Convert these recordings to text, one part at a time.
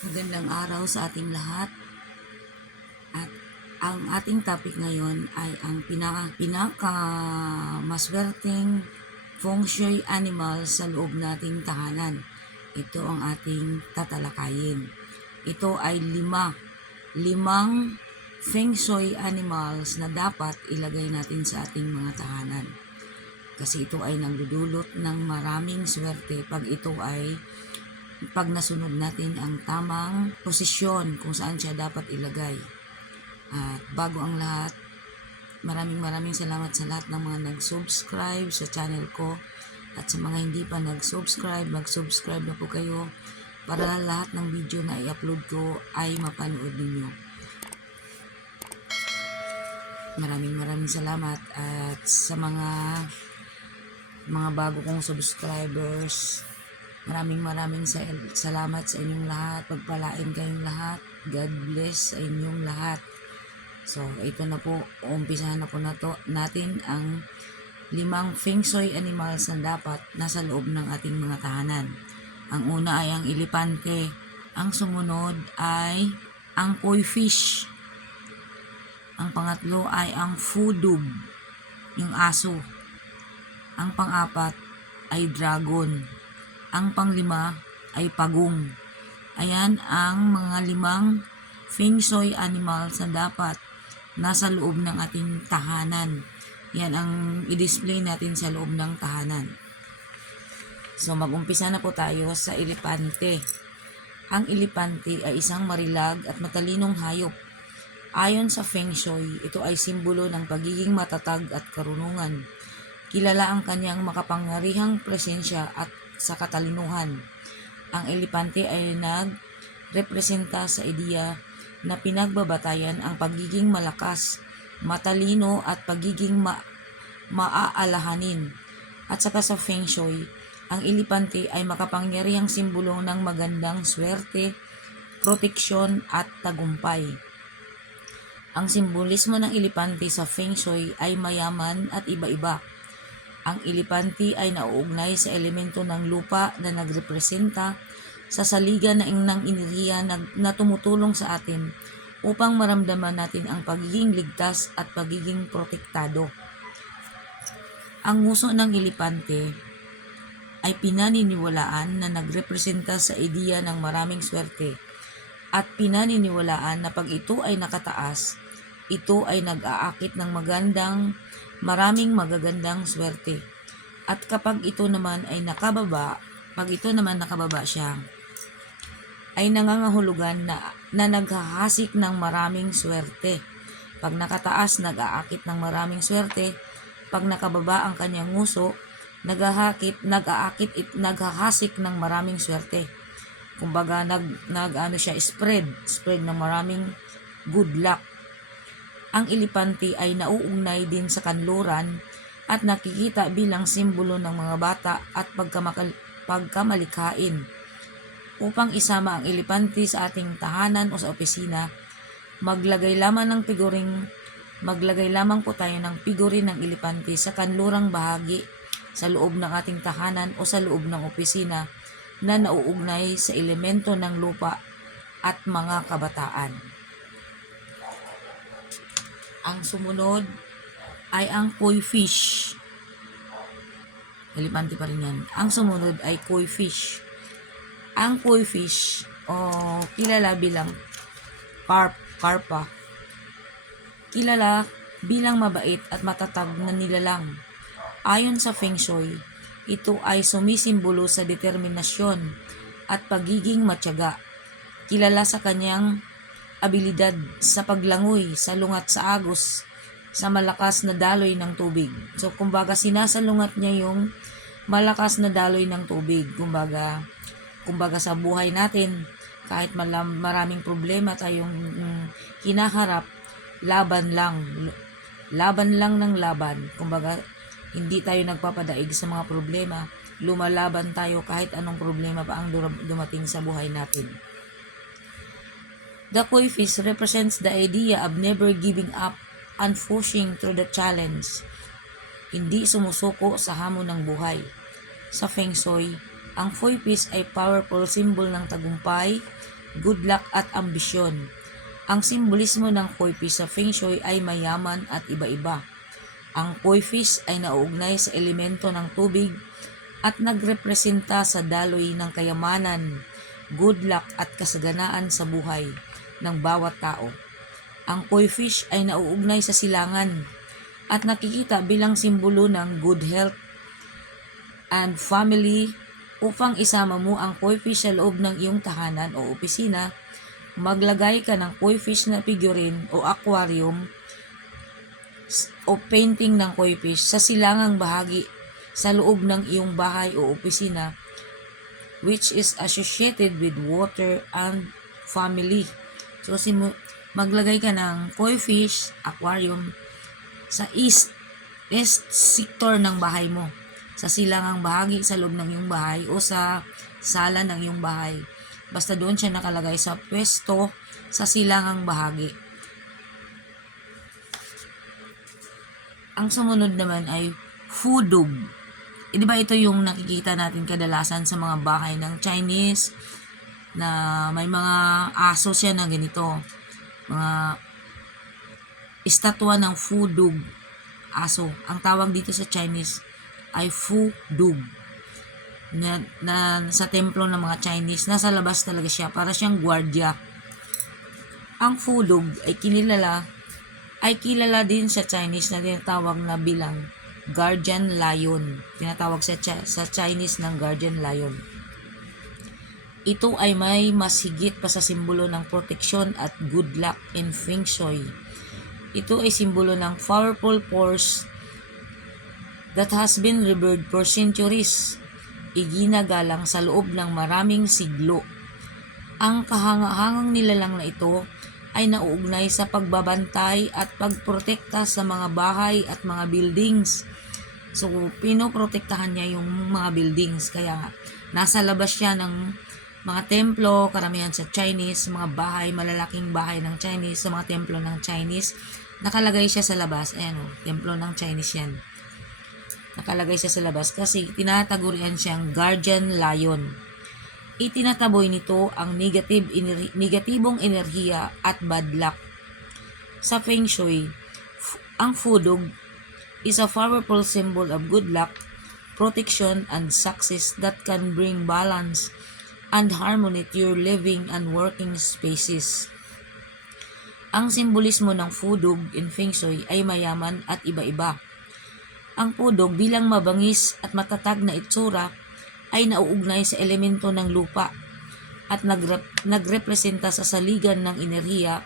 Magandang araw sa ating lahat at ang ating topic ngayon ay ang pinaka maswerteng feng shui animal sa loob nating tahanan. Ito ang ating tatalakayin. Ito ay limang feng shui animals na dapat ilagay natin sa ating mga tahanan. Kasi ito ay nagdudulot ng maraming swerte pag nasunod natin ang tamang posisyon kung saan siya dapat ilagay. At bago ang lahat, maraming salamat sa lahat ng mga nag-subscribe sa channel ko. At sa mga hindi pa nag-subscribe, mag-subscribe na po kayo para lahat ng video na i-upload ko ay mapanood ninyo. Maraming salamat. At sa mga bago kong subscribers, maraming salamat sa inyong lahat. Pagpalain kayong lahat. God bless sa inyong lahat. So, ito na po. Umpisahan na po natin ang 5 feng shui animals na dapat nasa loob ng ating mga tahanan. Ang una ay ang elepante. Ang sumunod ay ang koi fish. Ang pangatlo ay ang fudub, yung aso. Ang pang-apat ay dragon. Ang panglima ay pagong. Ayan ang mga 5 feng shui animals na dapat nasa loob ng ating tahanan. Yan ang i-display natin sa loob ng tahanan. So mag-umpisa na po tayo sa elepante. Ang elepante ay isang marilag at matalinong hayop. Ayon sa feng shui, ito ay simbolo ng pagiging matatag at karunungan. Kilala ang kanyang makapangyarihang presensya at sa katalinuhan. Ang elepante ay nagrepresenta sa ideya na pinagbabatayan ang pagiging malakas, matalino at pagiging maaalahanin. At saka sa feng shui, ang elepante ay makapangyarihang simbolo ng magandang swerte, proteksyon at tagumpay. Ang simbolismo ng elepante sa feng shui ay mayaman at iba-iba. Ang elepante ay nauugnay sa elemento ng lupa na nagrepresenta sa saligan ng enerhiya na tumutulong sa atin upang maramdaman natin ang pagiging ligtas at pagiging protektado. Ang nguso ng elepante ay pinaniniwalaan na nagrepresenta sa ideya ng maraming swerte at pinaniniwalaan na pag ito ay nakataas, ito ay nag-aakit ng maraming magagandang swerte. At kapag ito naman nakababa siya, ay nangangahulugan na naghahasik ng maraming swerte. Pag nakataas, nag-aakit ng maraming swerte. Pag nakababa ang kanyang nguso, naghahasik ng maraming swerte. Kumbaga, spread ng maraming good luck. Ang elepante ay nauugnay din sa kanluran at nakikita bilang simbolo ng mga bata at pagkamalikhain. Upang isama ang elepante sa ating tahanan o sa opisina, maglagay lamang po tayo ng figurine ng elepante sa kanlurang bahagi sa loob ng ating tahanan o sa loob ng opisina na nauugnay sa elemento ng lupa at mga kabataan. Ang sumunod ay ang koi fish. Elepante pa rin yan. Ang sumunod ay koi fish. Ang koi fish kilala bilang carpa. Kilala bilang mabait at matatag na nilalang. Ayon sa feng shui, ito ay sumisimbolo sa determinasyon at pagiging matyaga. Kilala sa kanyang abilidad sa paglangoy sa lungat sa agos sa malakas na daloy ng tubig. So kumbaga sinasalungat niya yung malakas na daloy ng tubig. Kumbaga sa buhay natin, kahit maraming problema tayong hinaharap, laban lang ng laban. Kumbaga, hindi tayo nagpapadaig sa mga problema. Lumalaban tayo kahit anong problema pa ang dumating sa buhay natin. The koi fish represents the idea of never giving up and pushing through the challenge. Hindi sumusuko sa hamon ng buhay. Sa feng shui, ang koi fish ay powerful symbol ng tagumpay, good luck at ambisyon. Ang simbolismo ng koi fish sa Feng Shui ay mayaman at iba-iba. Ang koi fish ay nauugnay sa elemento ng tubig at nagrepresenta sa daloy ng kayamanan, good luck at kasaganaan sa buhay ng bawat tao. Ang koi fish ay nauugnay sa silangan at nakikita bilang simbolo ng good health and family. Upang isama mo ang koi fish sa loob ng iyong tahanan o opisina, maglagay ka ng koi fish na figurine o aquarium o painting ng koi fish sa silangang bahagi sa loob ng iyong bahay o opisina which is associated with water and family. So, maglagay ka ng koi fish aquarium sa east sector ng bahay mo, sa silangang bahagi sa loob ng iyong bahay o sa sala ng iyong bahay. Basta doon siya nakalagay sa pwesto sa silangang bahagi. Ang sumunod naman ay fudog. Di ba ito yung nakikita natin kadalasan sa mga bahay ng Chinese na may mga aso siya na ganito. Mga estatwa ng fudog. Aso. Ang tawag dito sa Chinese ay fudog. Na sa templo ng mga Chinese, nasa labas talaga siya, para siyang gwardiya. Ang fudog ay kilala din sa Chinese na tinatawag na bilang guardian lion. Tinatawag sa Chinese ng guardian lion. Ito ay may mas higit pa sa simbolo ng proteksyon at good luck in Feng Shui. Ito ay simbolo ng powerful force that has been revered for centuries. Iginagalang sa loob ng maraming siglo. Ang kahangahangang nilalang na ito ay nauugnay sa pagbabantay at pagprotekta sa mga bahay at mga buildings. So, pinoprotektahan niya yung mga buildings. Kaya nga, nasa labas siya ng mga templo, karamihan sa Chinese, mga bahay, malalaking bahay ng Chinese, sa mga templo ng Chinese. Nakalagay siya sa labas. Ayan o, templo ng Chinese yan. Nakalagay siya sa labas kasi tinatagurian siyang guardian lion. Itinataboy nito ang negatibong enerhiya at bad luck. Sa Feng Shui, ang fudog is a powerful symbol of good luck, protection, and success that can bring balance and harmony to your living and working spaces. Ang simbolismo ng fudog in Feng Shui ay mayaman at iba-iba. Ang pudog bilang mabangis at matatag na itsura ay nauugnay sa elemento ng lupa at nagrepresenta sa saligan ng enerhiya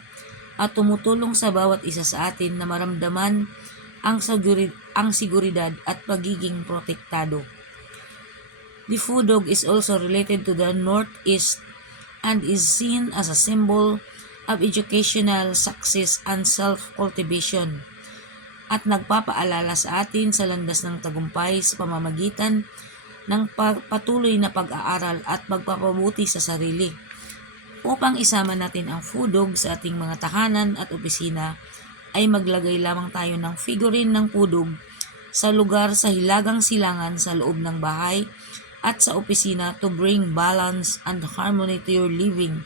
at tumutulong sa bawat isa sa atin na maramdaman ang seguridad at pagiging protektado. The fudog is also related to the northeast and is seen as a symbol of educational success and self-cultivation, at nagpapaalala sa atin sa landas ng tagumpay sa pamamagitan ng patuloy na pag-aaral at pagpapabuti sa sarili. Upang isama natin ang fudog sa ating mga tahanan at opisina, ay maglagay lamang tayo ng figurine ng fudog sa lugar sa hilagang silangan sa loob ng bahay at sa opisina to bring balance and harmony to your living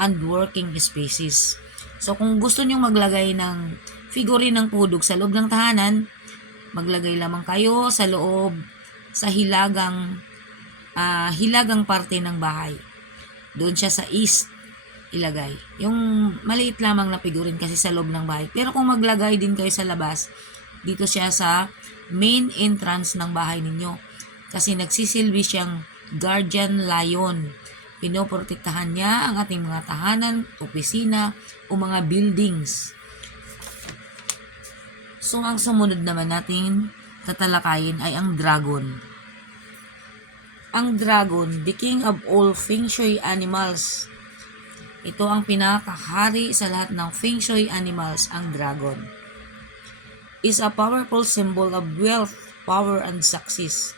and working spaces. So kung gusto nyo maglagay ng figurine ng pudog sa loob ng tahanan, maglagay lamang kayo sa loob, sa hilagang parte ng bahay. Doon siya sa east ilagay. Yung maliit lamang na figurine kasi sa loob ng bahay. Pero kung maglagay din kayo sa labas, dito siya sa main entrance ng bahay ninyo. Kasi nagsisilbi siyang guardian lion. Pinoprotektahan niya ang ating mga tahanan, opisina, o mga buildings. So, ang sumunod naman natin tatalakayin ay ang dragon. Ang dragon, the king of all Feng Shui animals. Ito ang pinakahari sa lahat ng Feng Shui animals, ang dragon. Is a powerful symbol of wealth, power, and success.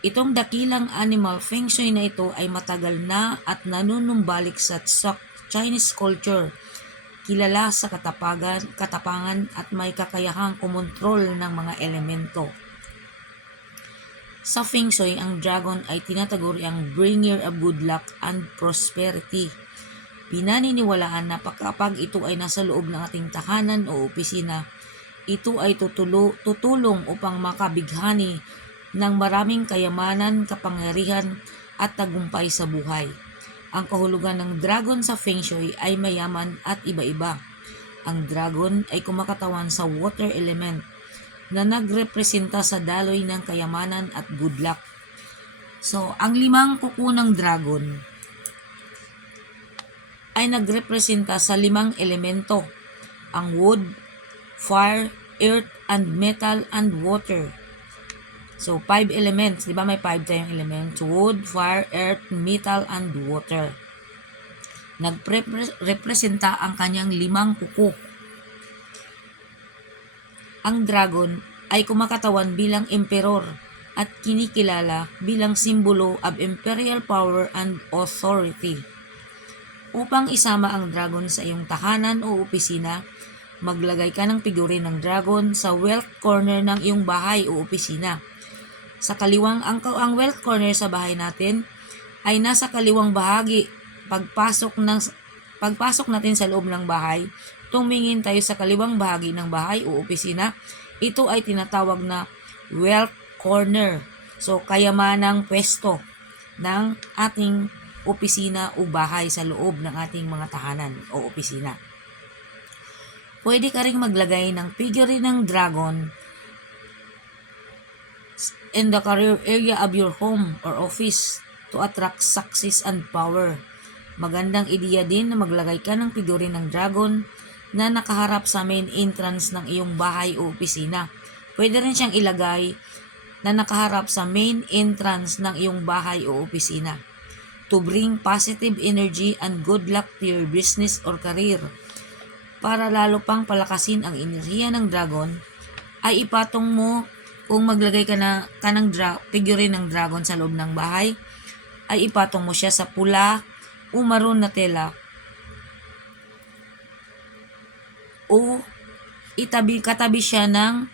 Itong dakilang animal Feng Shui na ito ay matagal na at nanunumbalik sa Chinese culture. Kilala sa katapangan at may kakayahang kumontrol ng mga elemento. Sa Feng Shui, ang dragon ay tinataguri ang bringer of good luck and prosperity. Pinaniniwalaan na kapag ito ay nasa loob ng ating tahanan o opisina, ito ay tutulong upang makabighani ng maraming kayamanan, kapangyarihan at tagumpay sa buhay. Ang kahulugan ng dragon sa Feng Shui ay mayaman at iba-iba. Ang dragon ay kumakatawan sa water element na nagrepresenta sa daloy ng kayamanan at good luck. So, ang 5 kuko ng dragon ay nagrepresenta sa 5 elemento. Ang wood, fire, earth, and metal, and water. So, 5 elements. Di ba may 5 tayong elements? Wood, fire, earth, metal, and water. Nagrepresenta ang kanyang 5 kuko. Ang dragon ay kumakatawan bilang emperor at kinikilala bilang simbolo of imperial power and authority. Upang isama ang dragon sa iyong tahanan o opisina, maglagay ka ng figurine ng dragon sa wealth corner ng iyong bahay o opisina. Sa kaliwang ang wealth corner sa bahay natin ay nasa kaliwang bahagi. Pagpasok natin sa loob ng bahay, tumingin tayo sa kaliwang bahagi ng bahay o opisina. Ito ay tinatawag na wealth corner. So, kayamanang pwesto ng ating opisina o bahay sa loob ng ating mga tahanan o opisina. Pwede ka ring maglagay ng figurine ng dragon in the career area of your home or office to attract success and power. Magandang ideya din na maglagay ka ng figurine ng dragon na nakaharap sa main entrance ng iyong bahay o opisina. Pwede rin siyang ilagay na nakaharap sa main entrance ng iyong bahay o opisina to bring positive energy and good luck to your business or career. Para lalo pang palakasin ang enerhiya ng dragon, ay ipatong mo kung maglagay ka ng figurine ng dragon sa loob ng bahay, ay ipatong mo siya sa pula o maroon na tela o katabi siya ng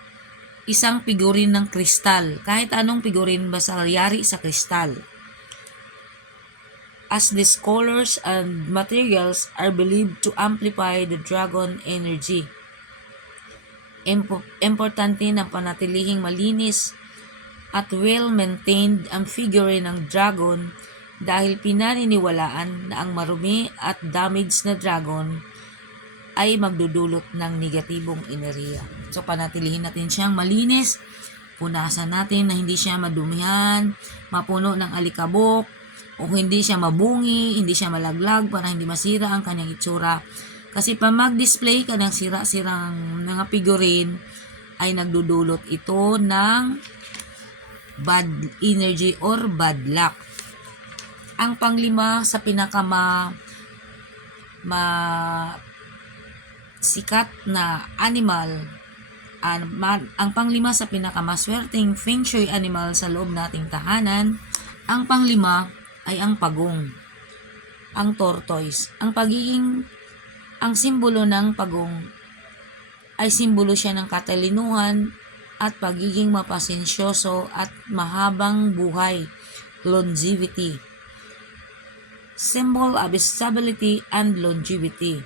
isang figurine ng kristal. Kahit anong figurine basta yari sa kristal. As these colors and materials are believed to amplify the dragon energy. Importante na panatilihing malinis at well-maintained ang figurine ng dragon dahil pinaniniwalaan na ang marumi at damaged na dragon ay magdudulot ng negatibong enerhiya. So, panatilihin natin siyang malinis, punasan natin na hindi siya madumihan, mapuno ng alikabok, o hindi siya mabungi, hindi siya malaglag para hindi masira ang kanyang itsura. Kasi pa mag-display ka ng sira-sirang mga figurine, ay nagdudulot ito ng bad energy or bad luck. Ang panglima sa sikat na animal, ang panglima sa pinakamaswerteng Feng Shui animal sa loob nating tahanan, ang panglima ay ang pagong, ang tortoise. Ang simbolo ng pagong ay simbolo siya ng katalinuhan at pagiging mapasensyoso at mahabang buhay, longevity. Symbol of stability and longevity.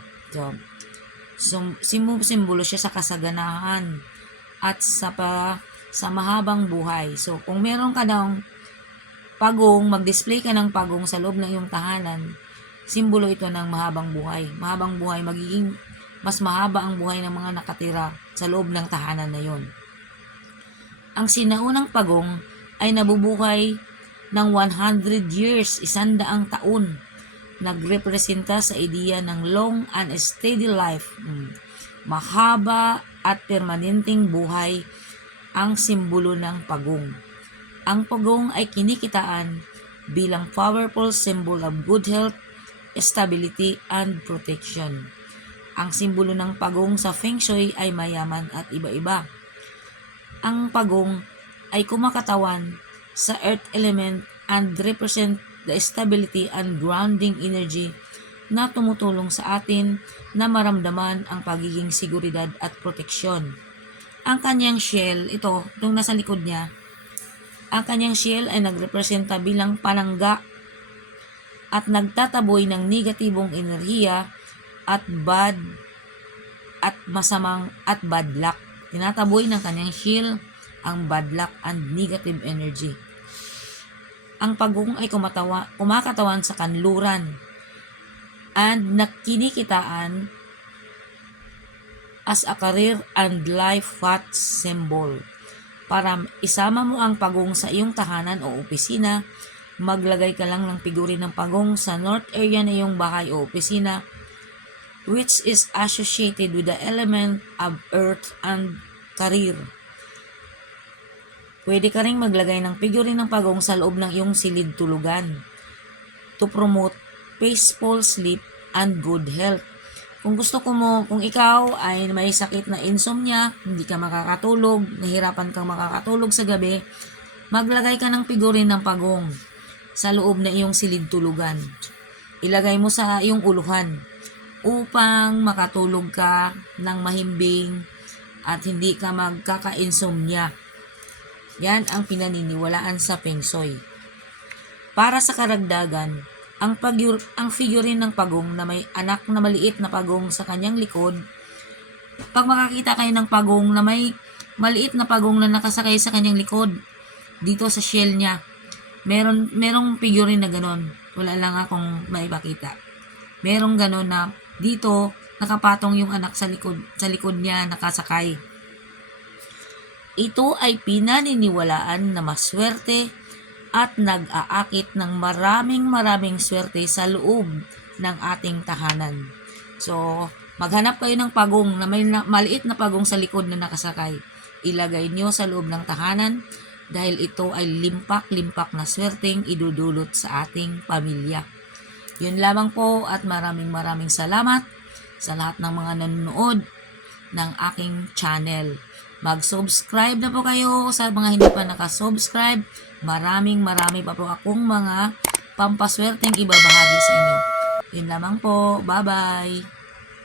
So, simbolo siya sa kasaganahan at sa mahabang buhay. So, kung meron ka daw pagong, mag-display ka ng pagong sa loob ng iyong tahanan, simbolo ito ng mahabang buhay. Mahabang buhay, magiging mas mahaba ang buhay ng mga nakatira sa loob ng tahanan na yon. Ang sinaunang pagong ay nabubuhay ng 100 years, 100 taon. Nagrepresenta sa ideya ng long and steady life. Mahaba at permanenteng buhay ang simbolo ng pagong. Ang pagong ay kinikitaan bilang powerful symbol of good health, stability, and protection. Ang simbolo ng pagong sa Feng Shui ay mayaman at iba-iba. Ang pagong ay kumakatawan sa earth element and represent the stability and grounding energy na tumutulong sa atin na maramdaman ang pagiging seguridad at proteksyon. Ang kanyang shell, itong nasa likod niya, Ang kanyang shield ay nagrepresenta bilang panangga at nagtataboy ng negatibong enerhiya at bad luck. Tinataboy ng kanyang shield ang bad luck and negative energy. Ang pagong ay kumakatawan sa kanluran and nakinikitaan as a career and life path symbol. Para isama mo ang pagong sa iyong tahanan o opisina, maglagay ka lang ng figurine ng pagong sa north area na iyong bahay o opisina, which is associated with the element of earth and career. Pwede ka rin maglagay ng figurine ng pagong sa loob ng iyong silid tulugan to promote peaceful sleep and good health. Kung ikaw ay may sakit na insomnia, hindi ka makakatulog, nahirapan kang makakatulog sa gabi, maglagay ka ng figurine ng pagong sa loob na iyong silid tulugan. Ilagay mo sa iyong uluhan upang makatulog ka ng mahimbing at hindi ka magkaka-insomnia. Yan ang pinaniniwalaan sa Feng Shui. Para sa karagdagan, ang figurine ng pagong na may anak na maliit na pagong sa kanyang likod, pag makakita kayo ng pagong na may maliit na pagong na nakasakay sa kanyang likod, dito sa shell niya, merong figurine na ganon. Wala lang akong maipakita. Merong ganon na dito nakapatong yung anak sa likod niya nakasakay. Ito ay pinaniniwalaan na maswerte at nag-aakit ng maraming swerte sa loob ng ating tahanan. So, maghanap kayo ng pagong na may maliit na pagong sa likod na nakasakay. Ilagay nyo sa loob ng tahanan dahil ito ay limpak na swerteng idudulot sa ating pamilya. Yun lamang po at maraming salamat sa lahat ng mga nanonood ng aking channel. Mag-subscribe na po kayo sa mga hindi pa nakasubscribe. Marami pa po akong mga pampaswerteng ibabahagi sa inyo. Yun lamang po. Bye-bye!